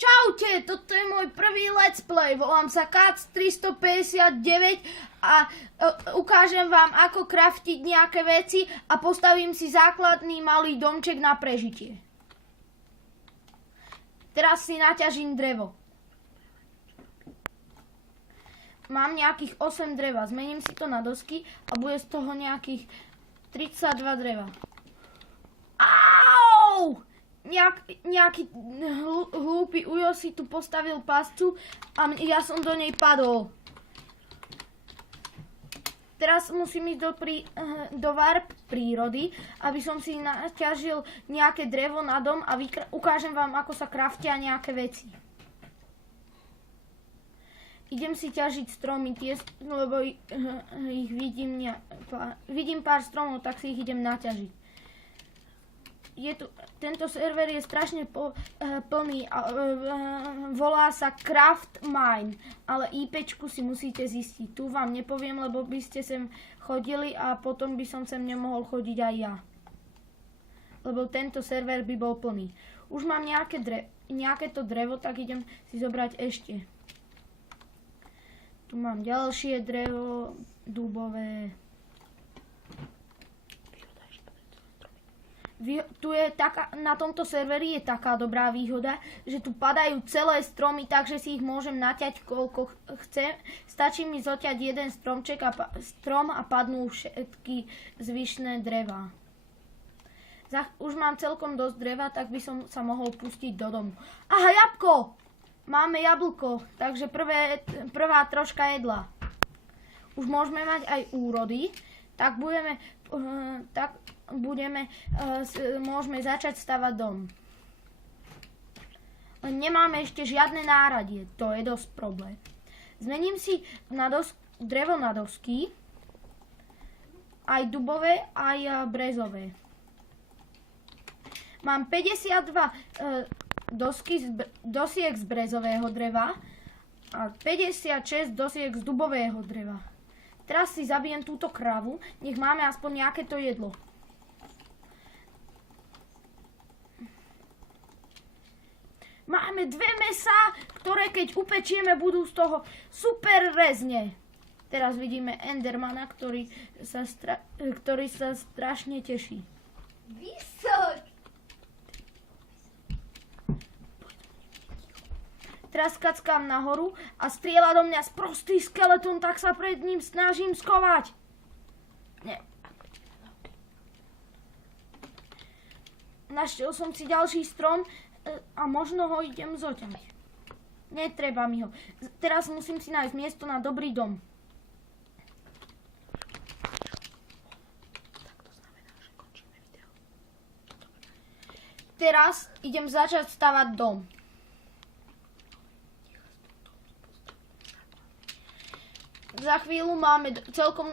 Čaute, toto je môj prvý let's play, volám sa Kac 359 a ukážem vám, ako craftiť nejaké veci a postavím si základný malý domček na prežitie. Teraz si naťažím drevo. Mám nejakých 8 dreva, zmením si to na dosky a bude z toho nejakých 32 dreva. Au! Nejaký hlúpy ujo si tu postavil pascu a ja som do nej padol. Teraz musím ísť do warp prírody, aby som si naťažil nejaké drevo na dom a ukážem vám, ako sa craftia nejaké veci. Idem si ťažiť stromy, lebo ich vidím pár stromov, tak si ich idem naťažiť. Tento server je strašne plný a volá sa Craft Mine, ale IPčku si musíte zistiť. Tu vám nepoviem, lebo by ste sem chodili a potom by som sem nemohol chodiť aj ja. Lebo tento server by bol plný. Už mám nejaké to drevo, tak idem si zobrať ešte. Tu mám ďalšie drevo, dubové. Na tomto serveri je taká dobrá výhoda, že tu padajú celé stromy, takže si ich môžem naťať koľko chcem. Stačí mi zoťať jeden stromček a padnú všetky zvyšné drevá. Už mám celkom dosť dreva, tak by som sa mohol pustiť do domu. Aha, jabko! Máme jablko, takže prvá troška jedla. Už môžeme mať aj úrody, tak môžeme začať stavať dom. Len nemáme ešte žiadne náradie, to je dosť problém. Zmením si drevo na dosky, aj dubové, aj brezové. Mám 52 dosiek z brezového dreva a 56 dosiek z dubového dreva. Teraz si zabijem túto kravu, nech máme aspoň nejaké to jedlo. Máme 2 mäsá, ktoré keď upečieme, budú z toho super rezne. Teraz vidíme Endermana, ktorý sa strašne teší. Vysok! Teraz kackám nahoru a strieľa do mňa sprostý skeleton, tak sa pred ním snažím skovať. Nie. Našiel som si ďalší strom a možno ho idem zoťať. Netreba mi ho. Teraz musím si nájsť miesto na dobrý dom. Teraz idem začať stavať dom. Za chvíľu máme celkom...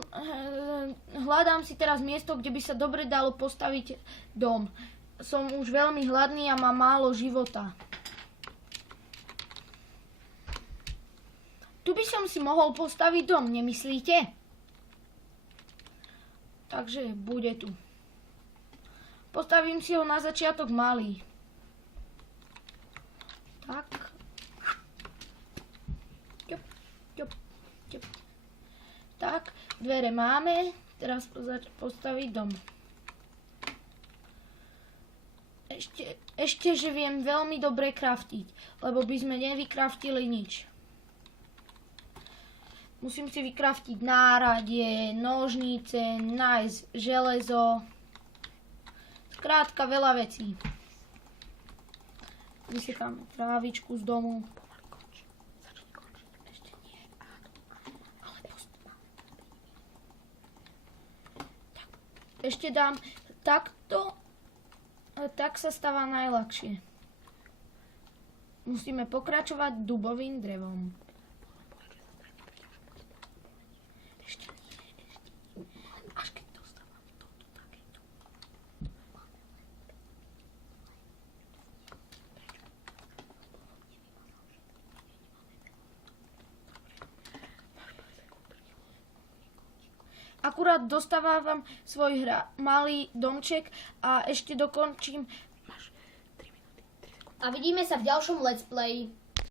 Hľadám si teraz miesto, kde by sa dobre dalo postaviť dom. Som už veľmi hladný a mám málo života. Tu by som si mohol postaviť dom, nemyslíte? Takže bude tu. Postavím si ho na začiatok malý. Tak. Tak, dvere máme, teraz postaviť dom. Ešte, že viem veľmi dobre craftiť, lebo by sme nevykraftili nič. Musím si vykraftiť náradie, nožnice, nájsť železo. Skrátka veľa vecí. Vysekáme trávičku z domu. Ešte dám takto, tak sa stáva najľahšie. Musíme pokračovať dubovým drevom. Až keď dostávam toto takéto. Akurát dostávam svoj malý domček a ešte dokončím. Máš 3 minúty, 3 sekundy. A vidíme sa v ďalšom let's play.